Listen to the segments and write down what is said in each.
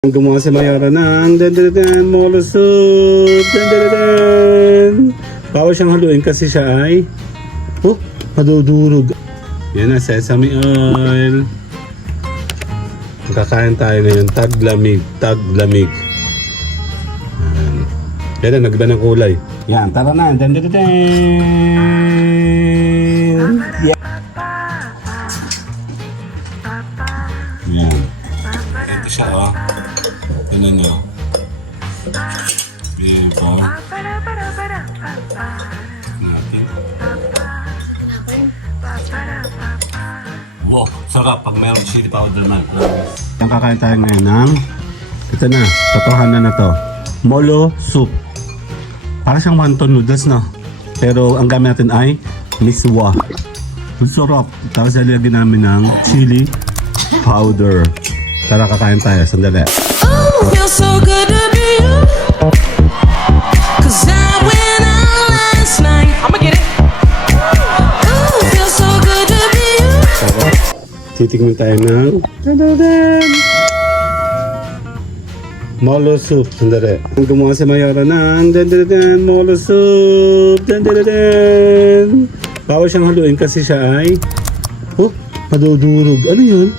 Gumawa si Mayora ng molo soup. Bawal siyang haluin kasi siya ay madudurog. Yan na, sesame oil. Kakain tayo ngayon, taglamig. Yan na, nagba ng kulay. Yan, tara na. Yeah. Yan. Ito siya, oh. Tingnan nyo. Beautiful. Natin. Wow, sarap pag mayroong chili powder na. Ang kakain tayo ngayon ng, ito na, totohanan na to. Molo soup. Para siyang wonton noodles, no? Pero ang gamit natin ay miswa. Sarap. Tapos lalagyan namin ng chili powder. Tara, kakain tayo. Sandali. Oh, feels so good to be you. 'Cause I went out last night. I'ma get it. Oh, feels so good to be you. Titikman tayo ng molo soup. Sandali. Gumawa si Mayora ng molo soup. Bawal siyang haluin kasi siya ay madudurog. Ano yun?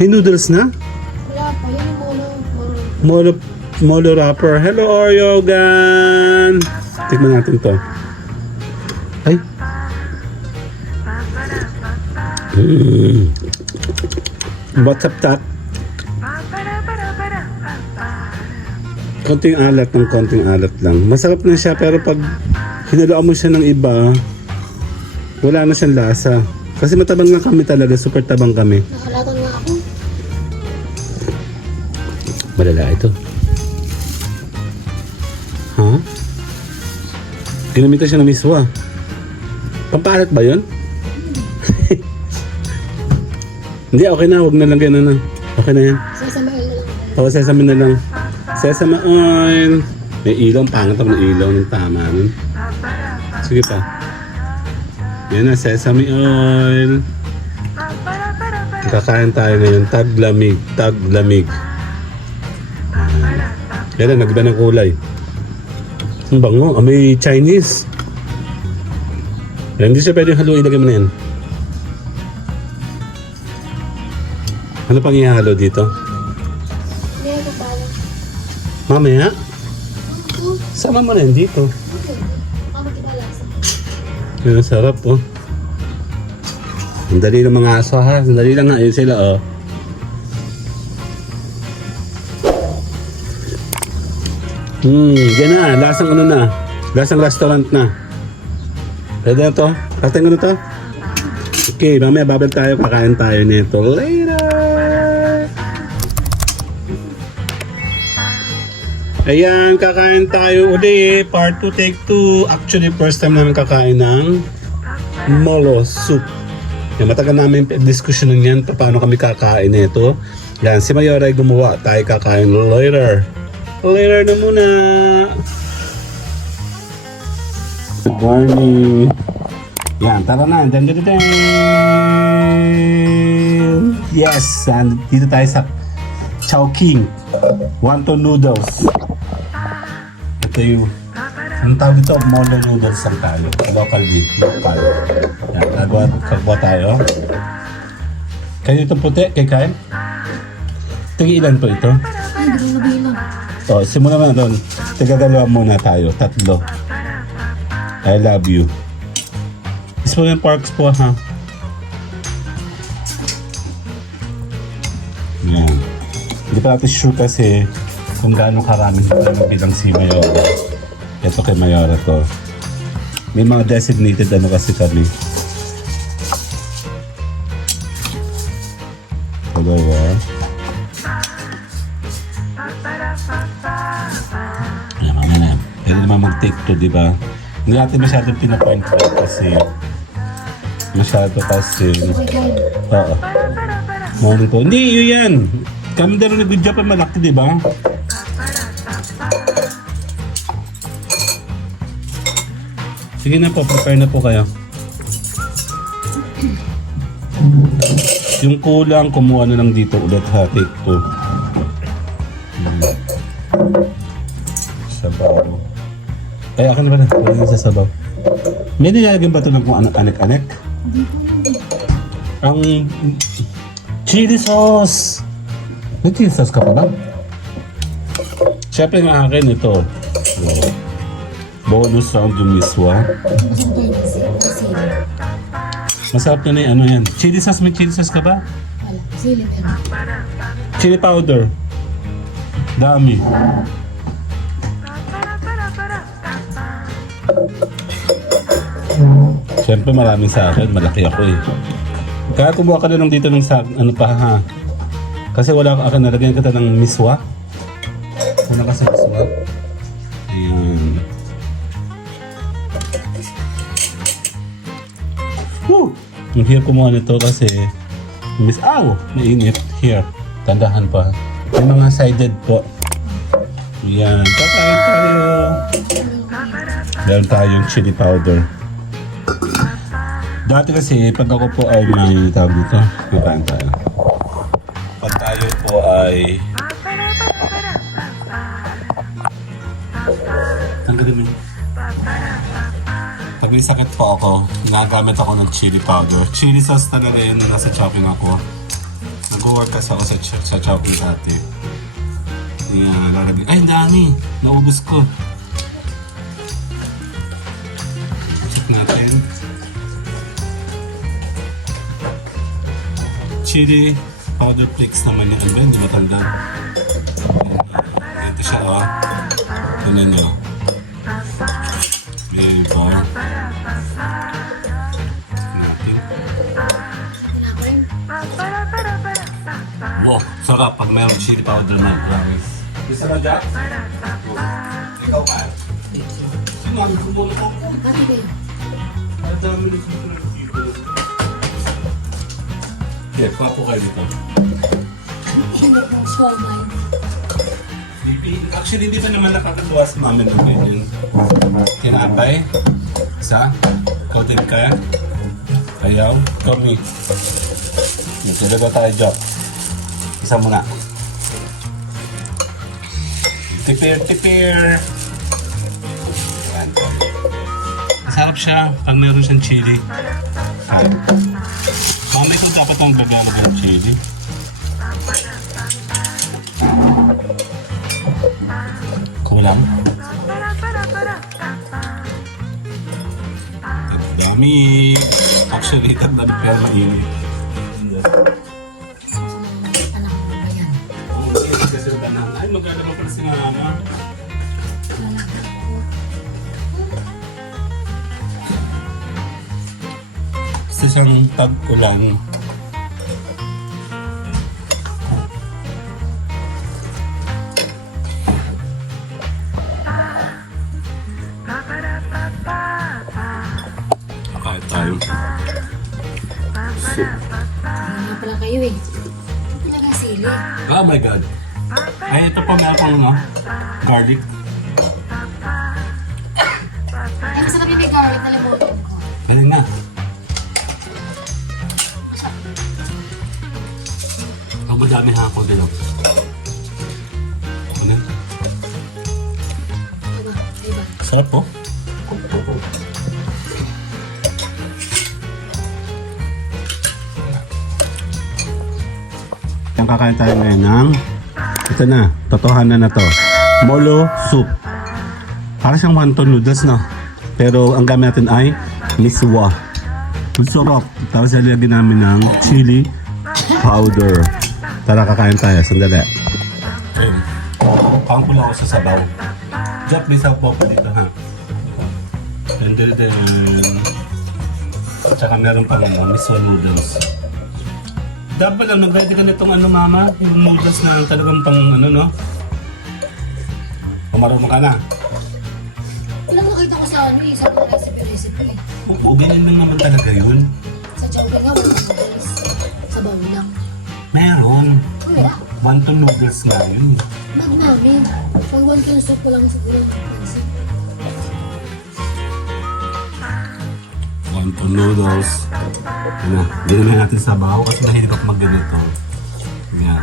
May noodles na? Wala pa, yun yung Molo wrapper. Hello, Oreo Gan! Tikman natin to. Ay! What's up, top? Konting alat lang. Masarap na siya, pero pag hinaluan mo siya ng iba, wala na siyang lasa. Kasi matabang na kami talaga, super tabang kami. Nakalatan nga ako. Malala ito. Ha? Ginamitan siya ng miswa. Pampalat ba yun? Hindi, okay na. Huwag na lang ganun na. Okay na yan. Sesame oil na lang. O, sesame na lang. Sesame oil. May ilaw. Pangat ako ng ilaw ng tama nun. Sige pa. Yan na, sesame oil. Kakain tayo ngayon. Taglamig. Yan na, nagba ng kulay. Ang bango. May Chinese. Hindi siya pwedeng haluin. Ilagay mo na yan. Ano pang ihalo dito? Hindi ako pala. Mamaya? Sama mo na yan dito. Ako magkinalasa. Yan ang sarap, oh. Ang dali ng mga aso, ha? Ang dali lang nga. Yun sila, oh. Yan na. Lasang ano na. Lasang restaurant na. Pwede na to? Kating ano to? Okay, mamaya babal tayo. Kakain tayo nito. Later! Ayan, kakain tayo uli. Part 2, take 2. Actually, first time namin kakain ng molo soup. Yan, matagal namin diskusyonan yan paano kami kakain nito. Yan, si Mayora ay gumawa. Tayo kakain later. Later na muna. Good morning. Yan, tara na. Yes, and dito tayo sa Chowking. Wonton noodles. Ito yung, ang tawag dito, molo noodles lang tayo. Local. Yan, kagawa tayo. Kayo ito puti, kay Kyle? Tigi-ilan po ito? Ay, bilang. O, simula mo na doon. Tigagalawa muna tayo, 3. I love you. Spoon and Parks po, ha? Yan. Hindi pa natin sure kasi kung gaano karaming bilang si Mayora. Ito kay Mayora to. May mga designated ano kasi kami. Dalawa. Yan, mamaya na. Pwede naman mag-take 2, di ba? Hindi natin masyadong pinapoint kasi oo. Morning po. Hindi, yun yan. Kami daw na good job ang malaki, di ba? Sige na po, prepare na po kayo. Yung kulang, kumuha na lang dito ulit ha, take 2. Ay, akin na ba na? Wala yung sasabaw. May nilalagyan ba ito ng kung anek-anek? Ang chili sauce! May chili sauce ka pa ba? Siyempre nga akin ito. Oh. Bonus round yung miswa. Masarap na yung ano yan. Chili sauce, may chili sauce ka ba? Wala. Sili pero. Chili powder. Dami. Siyempre maraming sa akin. Malaki ako eh. Kaya kumuha ka na lang dito ng sa ano pa ha. Kasi wala ka akin nalagyan kita ng miswa. Wala ka sa miswa. Ayan. Woo! Ang hirap kumuha nito kasi mainit. Here. Tandahan pa. May mga sided po. Ayan. Kakain tayo. Meron tayong chili powder. Dati kasi, pag ako po ay may tawag dito, kakain tayo. Pag tayo po ay... Ang galing mo. Pag may sakit po ako, ginagamit ako ng chili powder. Chili sauce talaga yun na nasa chopping ako. Nag-work kasi ako sa chopping dati. Yan, lalagay. Ay, dami! Naubos ko. Check natin. Chili powder flakes naman yung ano, hindi matanda. Ito siya, oh. Tignan nyo. Ayan po. Wow, sarap pag mayroong chili powder na, promise. Gusto na dyan? Ikaw ka. Sinabi ko muna ko. Pati kayo. Ang dami na susunod dito. Okay, papo kayo dito. Hinap ng siomay. Actually, hindi ba naman nakakatuwa si mami ng ganyan? Tinapay, isa, coated ka, ayaw, kami. Nagtulog tayo, Jock. Isa muna. Tipir. Ayan. Masarap siya pag meron siyang chili. Mami, kung dapat ang gagana ng chili. Kulang. Dami. Actually, ang dami pero mainit. Anak mo ba yan? Kasi tanang, ay magkakaroon pa si mama. Kasi siyang tag ko lang. Kakain tayo. Soup. Ano nga pala kayo eh. Pinagasili. Oh my God. Ay, ito pa meron pang no? Garlic. Ay, masarap yung may garlic. Nalimutan ko. Galing na. Ang madami ha ako din. Ano? Diba? Diba? Sarap po. Ang kakain tayo ngayon ng ito na, totohanan na to. Molo soup. Para siyang wonton noodles, no? Pero ang gamit natin ay miswa. Ang sarap. Tapos nilagyan namin ng chili powder. Tara, kakain tayo. Sandali. Okay. Pangkulang ako sa sabaw. Jack, may sabaw pa dito, ha? Tsaka meron pang miswa noodles. Dapat lang, nag-ready ka nitong ano, mama? Yung noodles na talagang pang ano, no? Pumarunong ka na. Walang nakita ko sa ano eh. Sa recipe eh. Oo, ganyan lang naman talaga yun. Sa chowder nga, walang noodles. Sa bawl lang. Meron. Wala. Wonton noodles nga yun. Magmami. Pag wonton soup ko lang siguro napansin. Wonton noodles. Yan na. Ganyan natin sa baho kasi mahirap mag-ganito. Yan.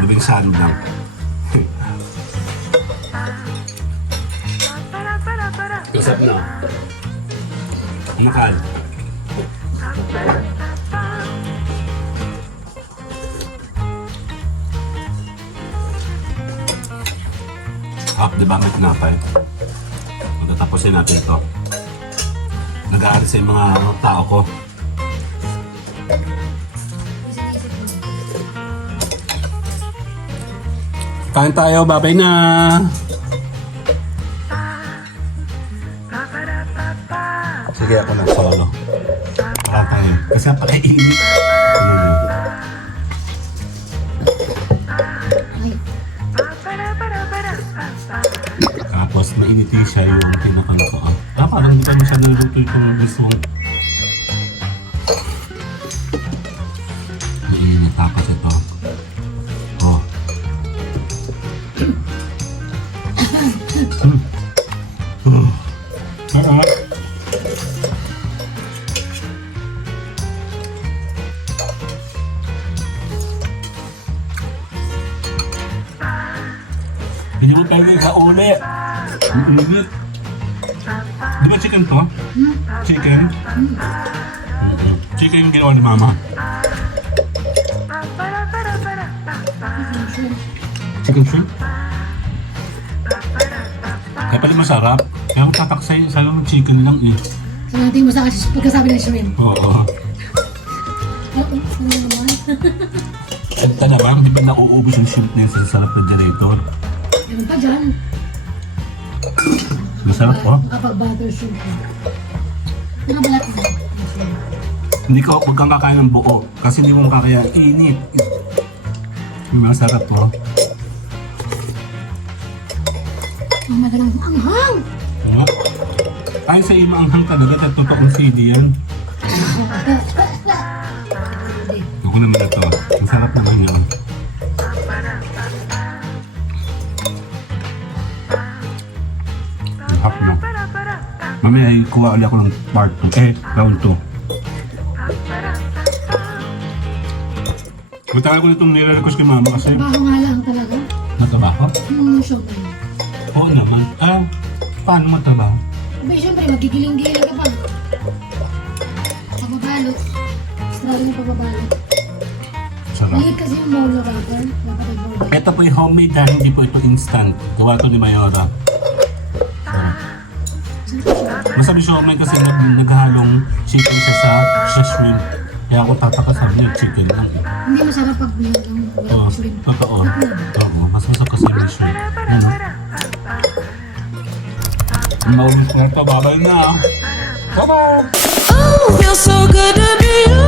Labing saan lang. No. Mahal. Di ba may tinapay? Matatapusin natin ito. Nag-aaral sa mga tao ko. Kain tayo, babay na! Sige, ako na solo. Wala tayo. Kasi ang pakainit. Tapos mainiti siya yung pinakanoon. Parang hindi pa masyado naluto itong gusto. Mainit. Tapos ito. Oh. Sarap. Hindi mo tayo sa uli. Ang init. Di ba chicken to? Chicken? Chicken yung ginawa ni mama. Chicken shrimp? Kaya pala masarap. Kaya kung tataksay, salo ng chicken lang eh. So, natin mo sa pagkasabi ng shrimp. Oo. Oo, ano naman? Ito na ba? Hindi ba nauubos yung shrimp na yun sa sarap na generator? Meron pa dyan. Masarap po. Kapag-butter shrimp. Nakabalat na. Hindi ka, huwag kang kakain ng buo. Kasi hindi mo makakaya init. Masarap po. Ang magalang anghang! Ano? Ay, sa ima anghang talaga. Totoong CD yan. Ako naman ito. Masarap naman yun. Hap na. Mamaya ay kuha ulit ako ng part 2. Round 2. Matagal ko nitong nire-request kay mama kasi Trabaho nga lang talaga. matabaho. Show na. Oo naman. Paano matabaho? Abay, syempre, magigiling-giling ka pa. Pagbabalot. Lalo yung pagbabalot. Sarap. Maliit kasi yung molo wrapper. Dapat ay border. Ito po yung homemade dahil hindi po ito instant. Gawa ito ni Mayora. Sarap. Masabi siya homemade kasi naghalong chicken siya sa shrimp. Kaya ako tataka sabi niya chicken lang. Hindi masarap pag yung Oo, shrimp. totoo. Oo, mas masarap kasi yung shrimp. Ano? Maubos na ito, babay na. Bye-bye! Oh, feels so good to be you.